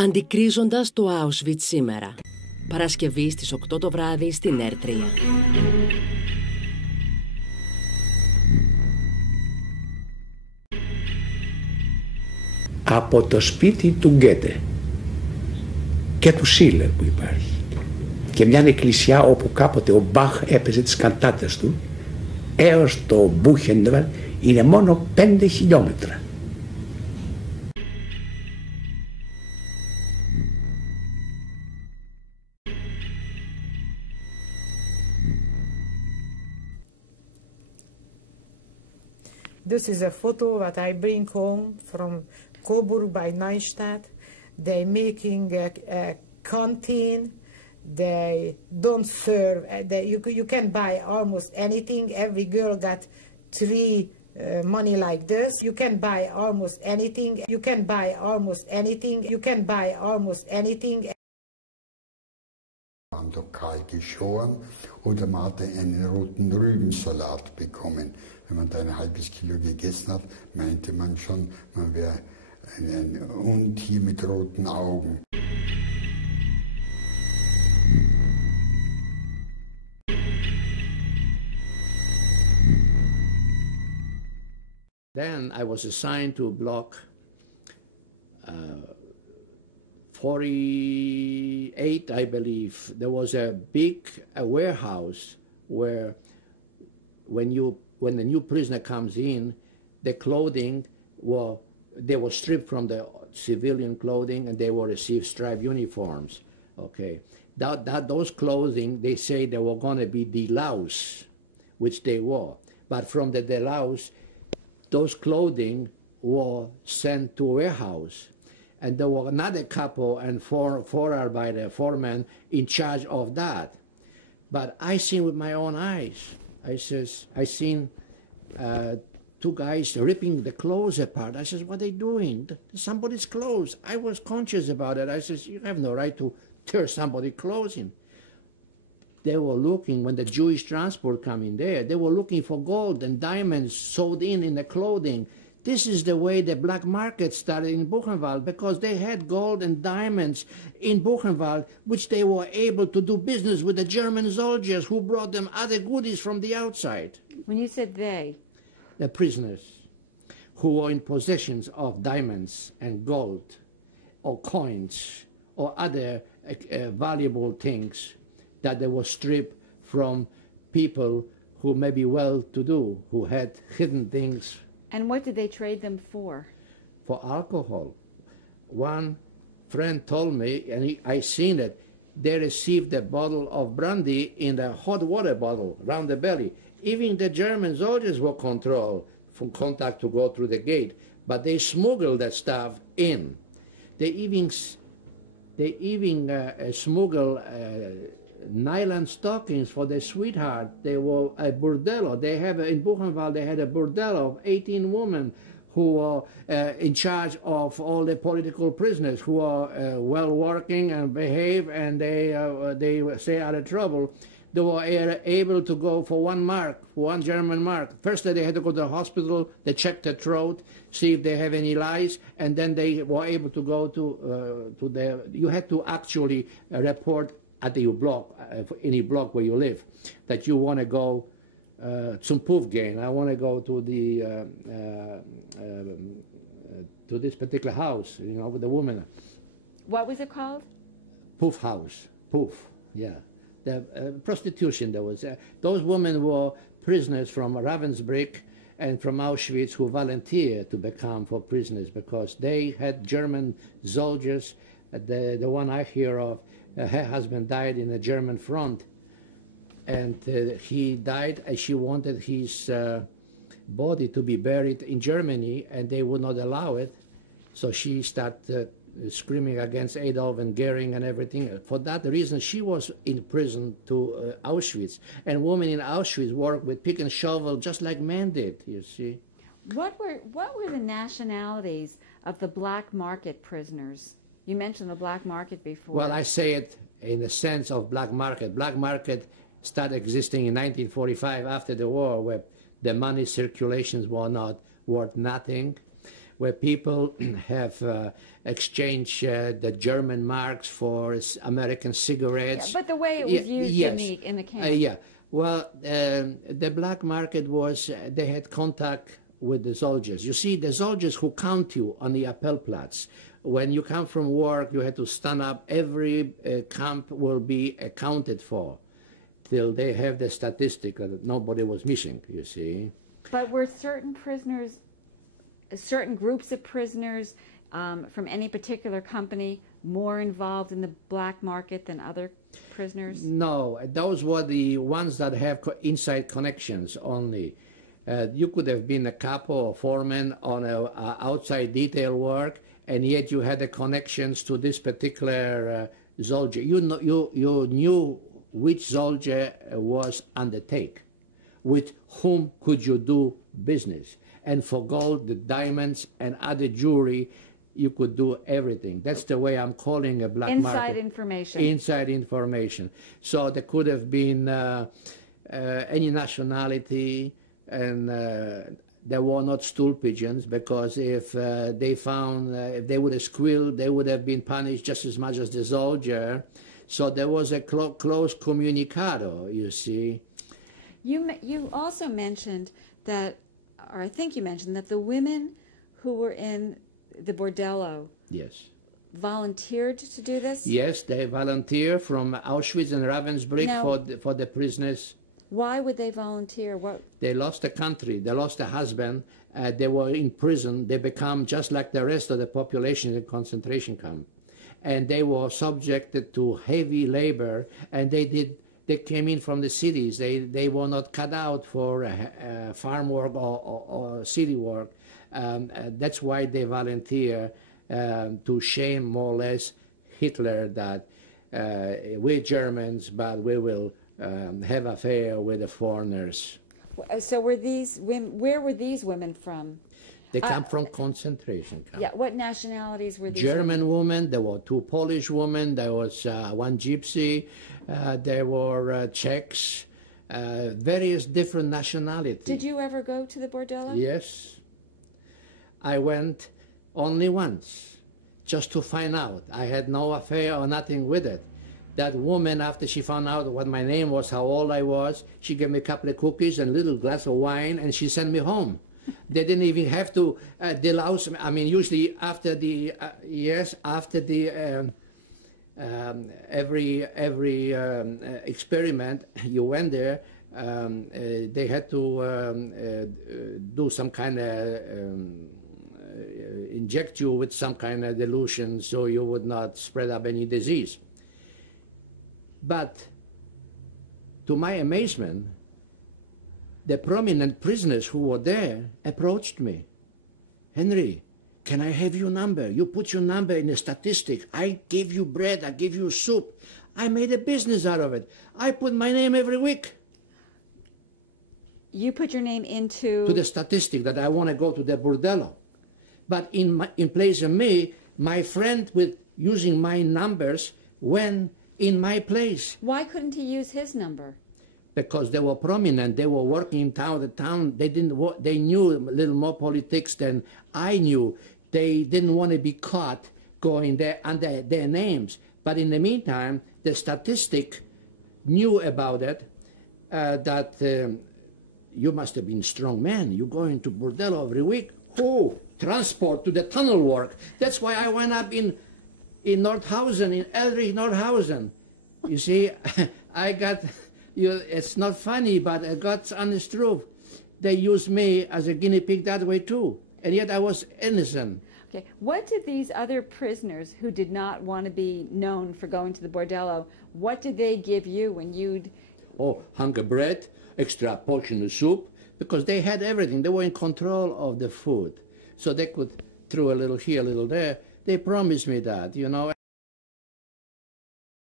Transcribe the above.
Αντικρίζοντας το Auschwitz σήμερα. Παρασκευή στις 8 το βράδυ στην R3. Από το σπίτι του Γκέτε και του Σίλερ που υπάρχει και μια εκκλησιά όπου κάποτε ο Μπαχ έπαιζε τις καντάτες του έως το Μπούχενβαλντ είναι μόνο 5 χιλιόμετρα. This is a photo that I bring home from Coburg by Neustadt. They making a canteen. They don't serve. You can buy almost anything. Every girl got 3 money like this. You can buy almost anything. You can buy almost anything. You can buy almost anything. Wir haben doch kalt geschoren oder man hatte einen roten Rübensalat bekommen. Wenn man da ein halbes Kilo gegessen hat, meinte man schon, man wäre ein Untier mit roten Augen. Then I was assigned to block 48, I believe. There was a big warehouse where when the new prisoner comes in, the clothing they were stripped from the civilian clothing and they will receive striped uniforms. Okay, those clothing, they say they were going to be deloused, which they were. But from the delouse, those clothing were sent to a warehouse. And there were another couple and four men in charge of that. But I seen with my own eyes. I seen 2 guys ripping the clothes apart. I says, what are they doing? Somebody's clothes. I was conscious about it. I says, you have no right to tear somebody's clothes in. They were looking, when the Jewish transport come in there, they were looking for gold and diamonds sewed in the clothing. This is the way the black market started in Buchenwald, because they had gold and diamonds in Buchenwald, which they were able to do business with the German soldiers who brought them other goodies from the outside. When you said they? The prisoners who were in possession of diamonds and gold or coins or other valuable things that they were stripped from people who may be well-to-do, who had hidden things. And what did they trade them for? For alcohol. One friend told me, and I seen it, they received a bottle of brandy in a hot water bottle around the belly. Even the German soldiers were controlled from contact to go through the gate, but they smuggled that stuff in. They even smuggled nylon stockings for their sweetheart. They were a bordello. In Buchenwald they had a bordello of 18 women who were in charge of all the political prisoners who are well working and behave, and they stay out of trouble. They were able to go for 1 mark, 1 German mark. First they had to go to the hospital, they checked their throat, see if they have any lice, and then they were able to go to you had to actually report at your block, any block where you live, that you want to go zum Puffgehen. I want to go to this particular house, with the woman. What was it called? Puff house. Puff, yeah. The prostitution there was. Those women were prisoners from Ravensbrück and from Auschwitz who volunteered to become for prisoners because they had German soldiers. The one I hear of, her husband died in the German front, and he died and she wanted his body to be buried in Germany, and they would not allow it. So she started screaming against Adolf and Goering and everything. For that reason, she was in prison to Auschwitz. And women in Auschwitz worked with pick and shovel just like men did, you see. What were the nationalities of the black market prisoners? You mentioned the black market before. Well, I say it in the sense of black market. Black market started existing in 1945 after the war, where the money circulations were not worth nothing. where people have exchanged the German marks for American cigarettes. Yeah, but the way it was used yes. in the camp. Yeah. Well, the black market was, they had contact with the soldiers. You see, the soldiers who count you on the Appellplatz, when you come from work, you had to stand up. Every camp will be accounted for till they have the statistic that nobody was missing, you see. But were certain prisoners, certain groups of prisoners from any particular company more involved in the black market than other prisoners? No, those were the ones that have inside connections only. You could have been a capo or foreman on outside detail work, and yet you had the connections to this particular soldier. You knew which soldier was undertake, with whom could you do business. And for gold, the diamonds, and other jewelry, you could do everything. That's the way I'm calling a black market. Inside information. Inside information. So there could have been any nationality, and there were not stool pigeons, because if they found, if they would have squealed, they would have been punished just as much as the soldier. So there was a close comunicado, you see. You also mentioned that, or I think you mentioned that the women who were in the bordello, yes, volunteered to do this? Yes, they volunteer from Auschwitz and Ravensbrück Now, for the prisoners. Why would they volunteer? What? They lost the country, they lost a husband, they were in prison, they become just like the rest of the population in the concentration camp. And they were subjected to heavy labor, and they came in from the cities. They were not cut out for farm work or city work. That's why they volunteer to shame more or less Hitler that we're Germans, but we will have affair with the foreigners. So were these women, where were these women from? They come from concentration camps. Yeah, what nationalities were these? German women, there were 2 Polish women, there was 1 gypsy, there were Czechs, various different nationalities. Did you ever go to the bordello? Yes. I went only once, just to find out. I had no affair or nothing with it. That woman, after she found out what my name was, how old I was, she gave me a couple of cookies and a little glass of wine, and she sent me home. They didn't even have to delouse me. I mean, usually after the every experiment you went there, they had to do some kind of inject you with some kind of dilution so you would not spread up any disease. But to my amazement, the prominent prisoners who were there approached me. Henry, can I have your number? You put your number in a statistic. I give you bread, I give you soup. I made a business out of it. I put my name every week. You put your name into... To the statistic that I want to go to the bordello. But in place of me, my friend with using my numbers went in my place. Why couldn't he use his number? Because they were prominent, they were working in town to town. They knew a little more politics than I knew. They didn't want to be caught going there under their names. But in the meantime, the statistic knew about it, that you must have been a strong man. You go into bordello every week. Oh, transport to the tunnel work. That's why I went up in Nordhausen, in Eldrich Nordhausen. You see, I got... it's not funny, but God's honest truth. They used me as a guinea pig that way too, and yet I was innocent. Okay, what did these other prisoners who did not want to be known for going to the bordello, what did they give you when you'd... Oh, hunk of bread, extra portion of soup, because they had everything. They were in control of the food, so they could throw a little here, a little there. They promised me that, you know.